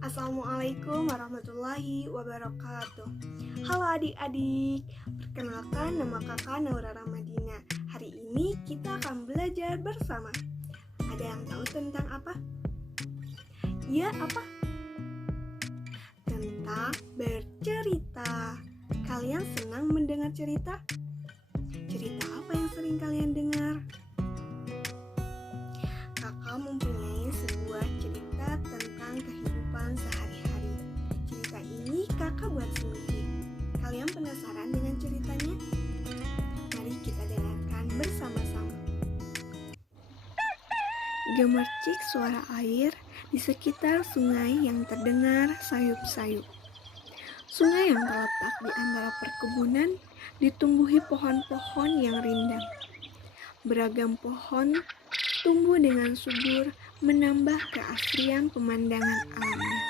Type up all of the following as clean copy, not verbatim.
Assalamualaikum warahmatullahi wabarakatuh. Halo adik-adik, perkenalkan nama kakak Naura Ramadina. Hari ini kita akan belajar bersama. Ada yang tahu tentang apa? Ya, apa? Tentang bercerita. Kalian senang mendengar cerita? Cerita apa yang sering kalian dengar? Kakak mempunyai sebuah cerita tentang kehidupan sehari-hari. Cerita ini kakak buat sendiri. Kalian penasaran dengan ceritanya? Mari kita dengarkan bersama-sama. Gemercik suara air di sekitar sungai yang terdengar sayup-sayup. Sungai yang terletak di antara perkebunan ditumbuhi pohon-pohon yang rindang. Beragam pohon tumbuh dengan subur, menambah keasrian pemandangan alamnya.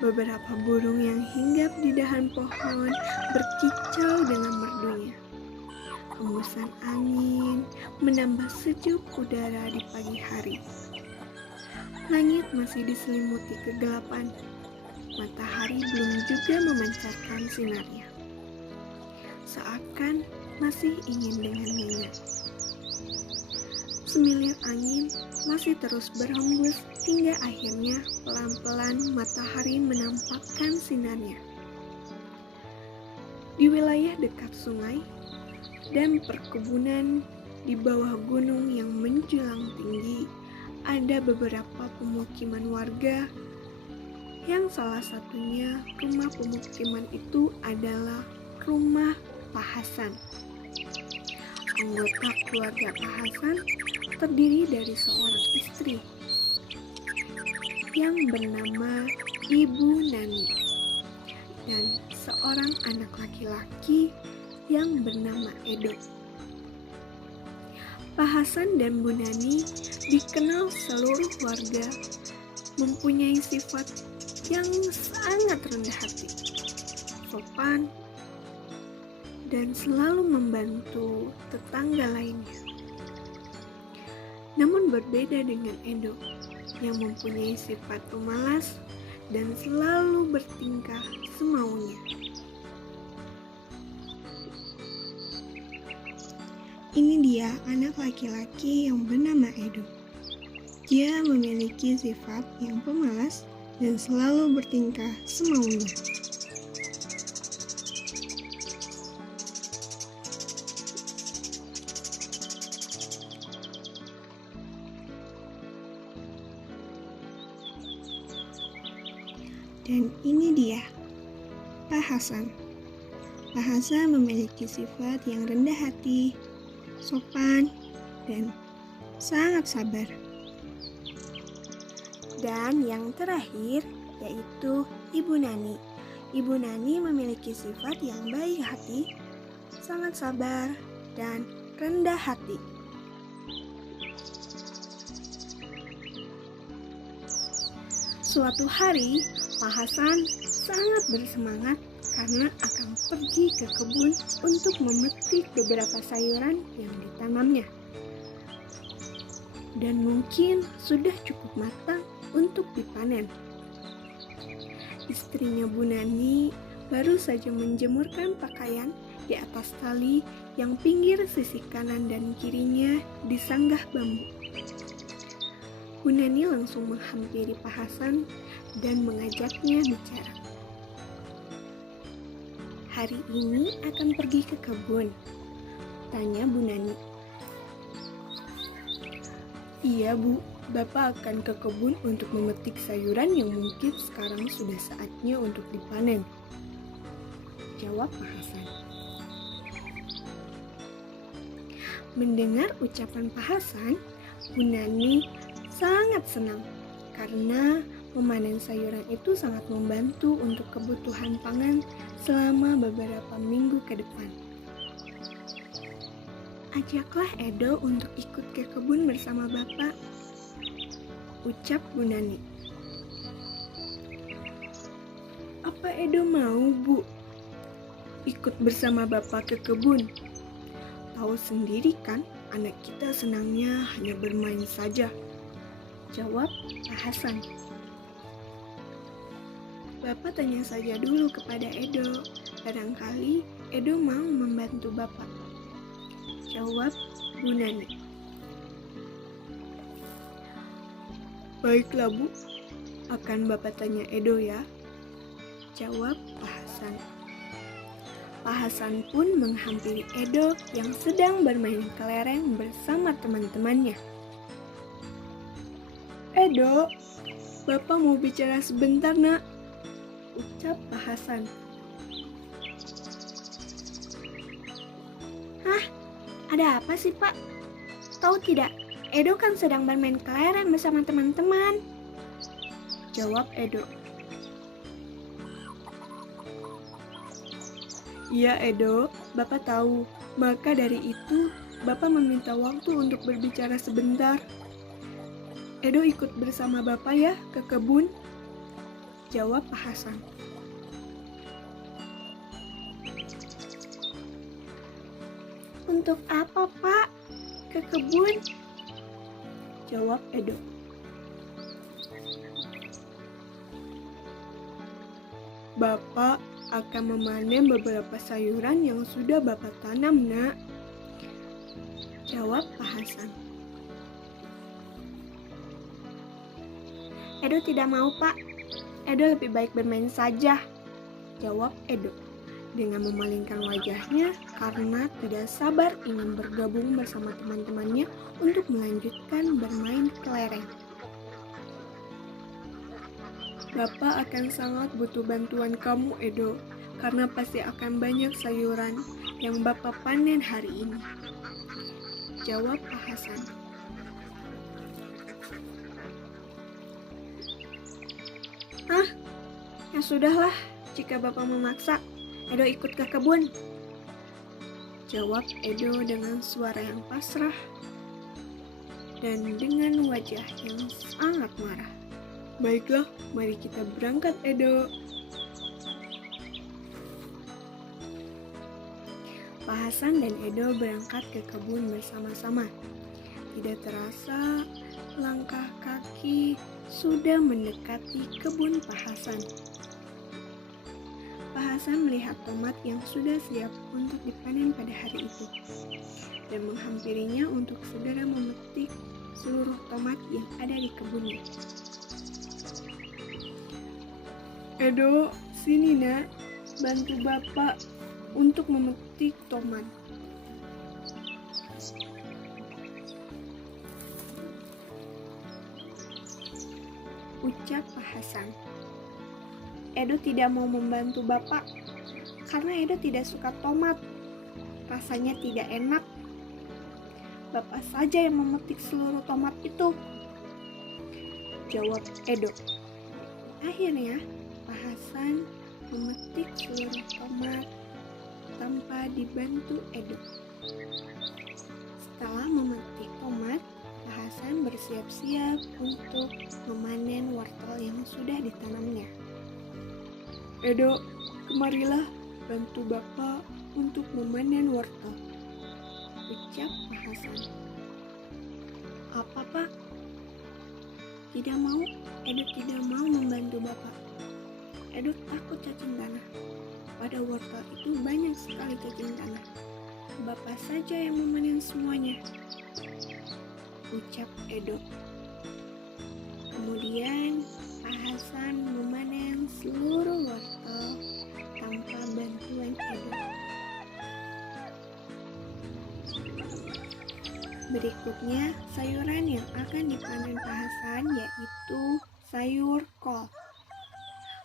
Beberapa burung yang hinggap di dahan pohon berkicau dengan merdunya. Hembusan angin menambah sejuk udara di pagi hari. Langit masih diselimuti kegelapan. Matahari belum juga memancarkan sinarnya. Seakan masih ingin dengan nyenyak. Semilir angin masih terus berhembus hingga akhirnya pelan-pelan matahari menampakkan sinarnya. Di wilayah dekat sungai dan perkebunan di bawah gunung yang menjulang tinggi, ada beberapa pemukiman warga yang salah satunya rumah pemukiman itu adalah rumah Pak Hasan. Anggota keluarga Pak Hasan terdiri dari seorang istri yang bernama Ibu Nani dan seorang anak laki-laki yang bernama Edo. Pak Hasan dan Bu Nani dikenal seluruh warga mempunyai sifat yang sangat rendah hati, sopan, dan selalu membantu tetangga lainnya. Namun berbeda dengan Edo yang mempunyai sifat pemalas dan selalu bertingkah semaunya. Ini dia anak laki-laki yang bernama Edo. Dia memiliki sifat yang pemalas dan selalu bertingkah semaunya. Dan ini dia, Pak Hasan. Pak Hasan memiliki sifat yang rendah hati, sopan, dan sangat sabar. Dan yang terakhir yaitu Ibu Nani. Ibu Nani memiliki sifat yang baik hati, sangat sabar, dan rendah hati. Suatu hari, Pak Hasan sangat bersemangat karena akan pergi ke kebun untuk memetik beberapa sayuran yang ditanamnya. Dan mungkin sudah cukup matang untuk dipanen. Istrinya Bu Nani baru saja menjemurkan pakaian di atas tali yang pinggir sisi kanan dan kirinya disanggah bambu. Bu Nani langsung menghampiri Pak Hasan dan mengajaknya bicara. Hari ini akan pergi ke kebun, tanya Bu Nani. Iya Bu, Bapak akan ke kebun untuk memetik sayuran yang mungkin sekarang sudah saatnya untuk dipanen, jawab Pak Hasan. Mendengar ucapan Pak Hasan, Bu Nani sangat senang karena memanen sayuran itu sangat membantu untuk kebutuhan pangan selama beberapa minggu ke depan. Ajaklah Edo untuk ikut ke kebun bersama Bapak, ucap Bu Nani. Apa Edo mau, Bu? Ikut bersama Bapak ke kebun? Tahu sendiri kan, anak kita senangnya hanya bermain saja, jawab Pak Hasan. Bapak tanya saja dulu kepada Edo. Barangkali Edo mau membantu Bapak. Jawab Bu Nani. Baiklah Bu, akan Bapak tanya Edo ya. Jawab Pak Hasan. Pak Hasan pun menghampiri Edo yang sedang bermain kelereng bersama teman-temannya. Edo, Bapak mau bicara sebentar nak, ucap Pak Hasan. Hah? Ada apa sih Pak? Tahu tidak, Edo kan sedang bermain kelereng bersama teman-teman. Jawab Edo. Iya Edo, Bapak tahu. Maka dari itu, Bapak meminta waktu untuk berbicara sebentar. Edo ikut bersama Bapak ya ke kebun. Jawab Pak Hasan. Untuk apa Pak? Ke kebun? Jawab Edo. Bapak akan memanen beberapa sayuran yang sudah Bapak tanam, nak. Jawab Pak Hasan. Edo tidak mau, Pak. Edo lebih baik bermain saja. Jawab Edo dengan memalingkan wajahnya karena tidak sabar ingin bergabung bersama teman-temannya untuk melanjutkan bermain kelereng. Bapak akan sangat butuh bantuan kamu, Edo, karena pasti akan banyak sayuran yang Bapak panen hari ini. Jawab Pak Hasan. Hah? Ya sudahlah, jika Bapak memaksa, Edo ikut ke kebun. Jawab Edo dengan suara yang pasrah dan dengan wajah yang sangat marah. Baiklah, mari kita berangkat, Edo. Pak Hasan dan Edo berangkat ke kebun bersama-sama. Tidak terasa, langkah kaki sudah mendekati kebun Pak Hasan. Pak Hasan melihat tomat yang sudah siap untuk dipanen pada hari itu dan menghampirinya untuk segera memetik seluruh tomat yang ada di kebunnya. Edo, sini nak, bantu Bapak untuk memetik tomat. Ucap Pak Hasan. Edo tidak mau membantu Bapak karena Edo tidak suka tomat. Rasanya tidak enak. Bapak saja yang memetik seluruh tomat itu. Jawab Edo. Akhirnya, Pak Hasan memetik seluruh tomat tanpa dibantu Edo. Setelah memetik tomat, Pak Hasan bersiap-siap untuk memanen wortel yang sudah ditanamnya. Edo, kemarilah bantu Bapak untuk memanen wortel, ucap Pak Hasan. Apa Pak? Tidak mau, Edo tidak mau membantu Bapak. Edo takut cacing tanah. Pada wortel itu banyak sekali cacing tanah. Bapak saja yang memanen semuanya, ucap Edo. Kemudian Pak Hasan memanen seluruh wortel tanpa bantuan Edo. Berikutnya, sayuran yang akan dipanen Pak Hasan yaitu sayur kol.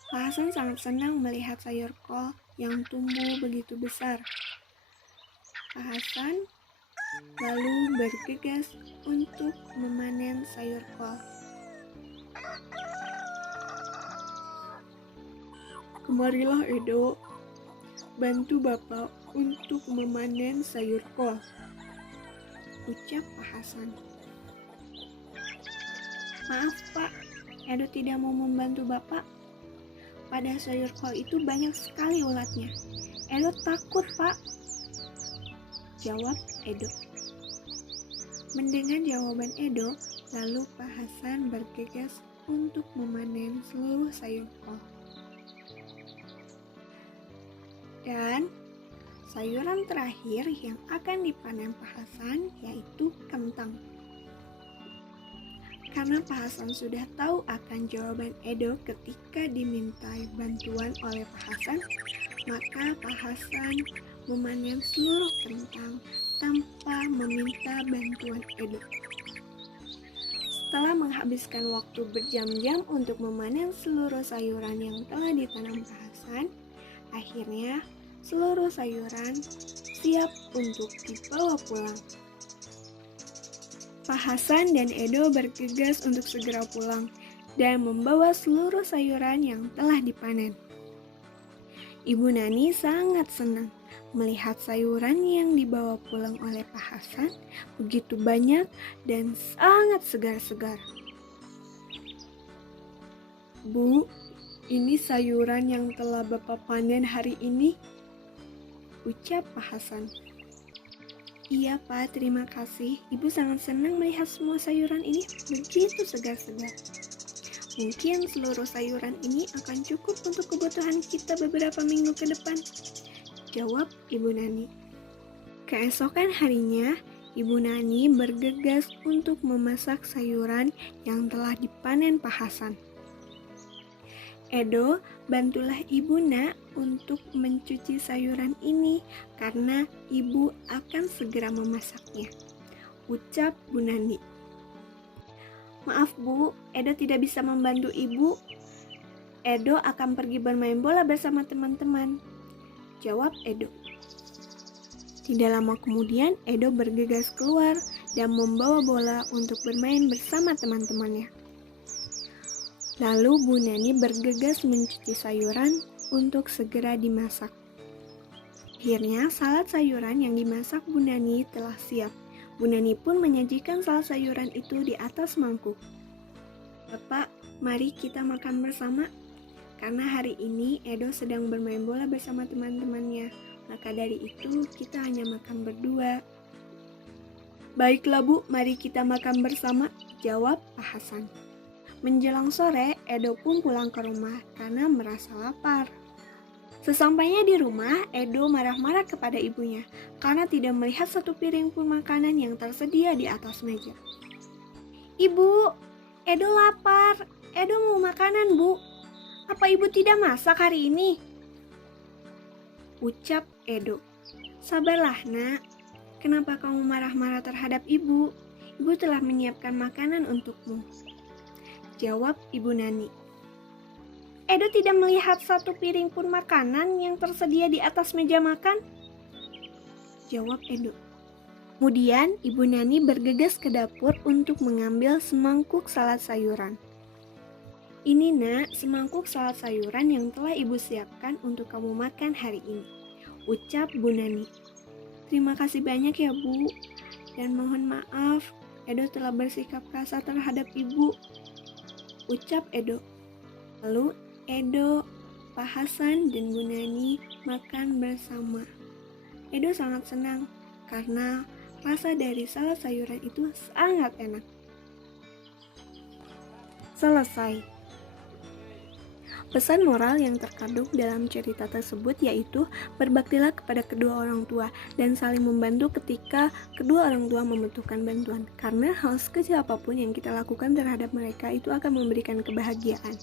Pak Hasan sangat senang melihat sayur kol yang tumbuh begitu besar. Pak Hasan lalu bergegas untuk memanen sayur kol. Kemarilah Edo, bantu Bapak untuk memanen sayur kol, ucap Pak Hasan. Maaf Pak, Edo tidak mau membantu Bapak. Pada sayur kol itu banyak sekali ulatnya. Edo takut Pak, jawab Edo. Mendengar jawaban Edo, lalu Pak Hasan bergegas untuk memanen seluruh sayur kol. Dan sayuran terakhir yang akan dipanen Pak Hasan yaitu kentang. Karena Pak Hasan sudah tahu akan jawaban Edo ketika dimintai bantuan oleh Pak Hasan, maka Pak Hasan memanen seluruh kentang tanpa meminta bantuan Edo. Setelah menghabiskan waktu berjam-jam untuk memanen seluruh sayuran yang telah ditanam Pak Hasan, akhirnya seluruh sayuran siap untuk dibawa pulang. Pak Hasan dan Edo bergegas untuk segera pulang dan membawa seluruh sayuran yang telah dipanen. Ibu Nani sangat senang melihat sayuran yang dibawa pulang oleh Pak Hasan begitu banyak dan sangat segar-segar. "Bu, ini sayuran yang telah Bapak panen hari ini," ucap Pak Hasan. "Iya Pak, terima kasih. Ibu sangat senang melihat semua sayuran ini begitu segar-segar. Mungkin seluruh sayuran ini akan cukup untuk kebutuhan kita beberapa minggu ke depan," jawab Ibu Nani. Keesokan harinya, Ibu Nani bergegas untuk memasak sayuran yang telah dipanen Pak Hasan. "Edo, bantulah Ibu Nak untuk mencuci sayuran ini karena Ibu akan segera memasaknya," ucap Bu Nani. "Maaf Bu, Edo tidak bisa membantu Ibu. Edo akan pergi bermain bola bersama teman-teman," jawab Edo. Tidak lama kemudian, Edo bergegas keluar dan membawa bola untuk bermain bersama teman-temannya. Lalu Bu Nani bergegas mencuci sayuran untuk segera dimasak. Akhirnya salad sayuran yang dimasak Bu Nani telah siap. Bu Nani pun menyajikan salad sayuran itu di atas mangkuk. "Bapak, mari kita makan bersama. Karena hari ini Edo sedang bermain bola bersama teman-temannya, maka dari itu kita hanya makan berdua." "Baiklah Bu, mari kita makan bersama," jawab Pak Hasan. Menjelang sore, Edo pun pulang ke rumah karena merasa lapar. Sesampainya di rumah, Edo marah-marah kepada ibunya karena tidak melihat satu piring pun makanan yang tersedia di atas meja. "Ibu, Edo lapar. Edo mau makanan, Bu. Apa Ibu tidak masak hari ini?" ucap Edo. "Sabarlah, Nak. Kenapa kamu marah-marah terhadap Ibu? Ibu telah menyiapkan makanan untukmu," jawab Ibu Nani. "Edo tidak melihat satu piring pun makanan yang tersedia di atas meja makan," jawab Edo. Kemudian Ibu Nani bergegas ke dapur untuk mengambil semangkuk salad sayuran. "Ini Nak, semangkuk salad sayuran yang telah Ibu siapkan untuk kamu makan hari ini," ucap Bu Nani. "Terima kasih banyak ya Bu, dan mohon maaf Edo telah bersikap kasar terhadap Ibu," ucap Edo. Lalu Edo, Pak Hasan, dan Bu Nani makan bersama. Edo sangat senang karena rasa dari salad sayuran itu sangat enak. Selesai. Pesan moral yang terkandung dalam cerita tersebut yaitu berbaktilah kepada kedua orang tua dan saling membantu ketika kedua orang tua membutuhkan bantuan, karena hal sekecil apapun yang kita lakukan terhadap mereka itu akan memberikan kebahagiaan.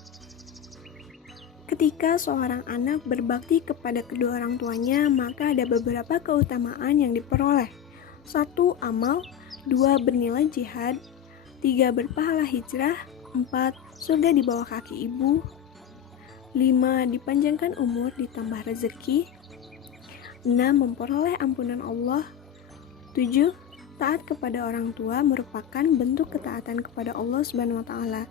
Ketika seorang anak berbakti kepada kedua orang tuanya, maka ada beberapa keutamaan yang diperoleh. 1. Amal. 2. Bernilai jihad. 3. Berpahala hijrah. 4. Surga di bawah kaki ibu. 5. Dipanjangkan umur ditambah rezeki. 6. Memperoleh ampunan Allah. 7. Taat kepada orang tua merupakan bentuk ketaatan kepada Allah Subhanahu wa taala.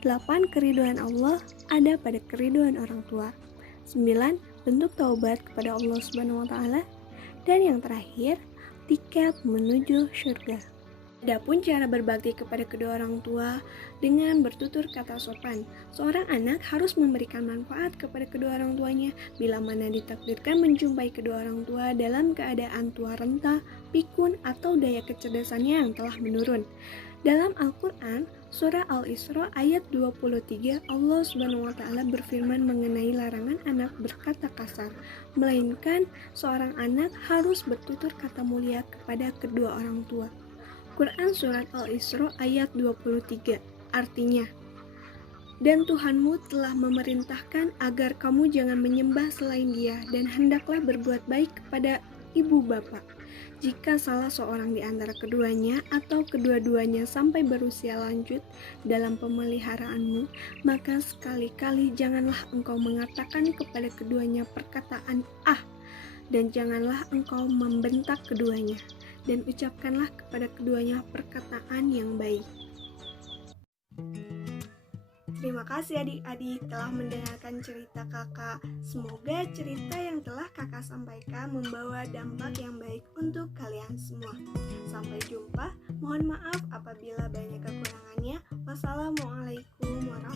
8. Keriduan Allah ada pada keriduan orang tua. 9. Bentuk taubat kepada Allah Subhanahu wa taala. Dan yang terakhir, tiket menuju surga. Adapun cara berbakti kepada kedua orang tua dengan bertutur kata sopan. Seorang anak harus memberikan manfaat kepada kedua orang tuanya bila mana ditakdirkan menjumpai kedua orang tua dalam keadaan tua renta, pikun, atau daya kecerdasannya yang telah menurun. Dalam Al-Quran, Surah Al-Isra ayat 23, Allah Subhanahu wa taala berfirman mengenai larangan anak berkata kasar, melainkan seorang anak harus bertutur kata mulia kepada kedua orang tua. Quran surat Al-Isra ayat 23, artinya, dan Tuhanmu telah memerintahkan agar kamu jangan menyembah selain Dia dan hendaklah berbuat baik kepada ibu bapa. Jika salah seorang di antara keduanya atau kedua-duanya sampai berusia lanjut dalam pemeliharaanmu, maka sekali-kali janganlah engkau mengatakan kepada keduanya perkataan "ah", dan janganlah engkau membentak keduanya, dan ucapkanlah kepada keduanya perkataan yang baik. Terima kasih adik-adik telah mendengarkan cerita kakak. Semoga cerita yang telah kakak sampaikan membawa dampak yang baik untuk kalian semua. Sampai jumpa. Mohon maaf apabila banyak kekurangannya. Wassalamualaikum warahmatullahi wabarakatuh.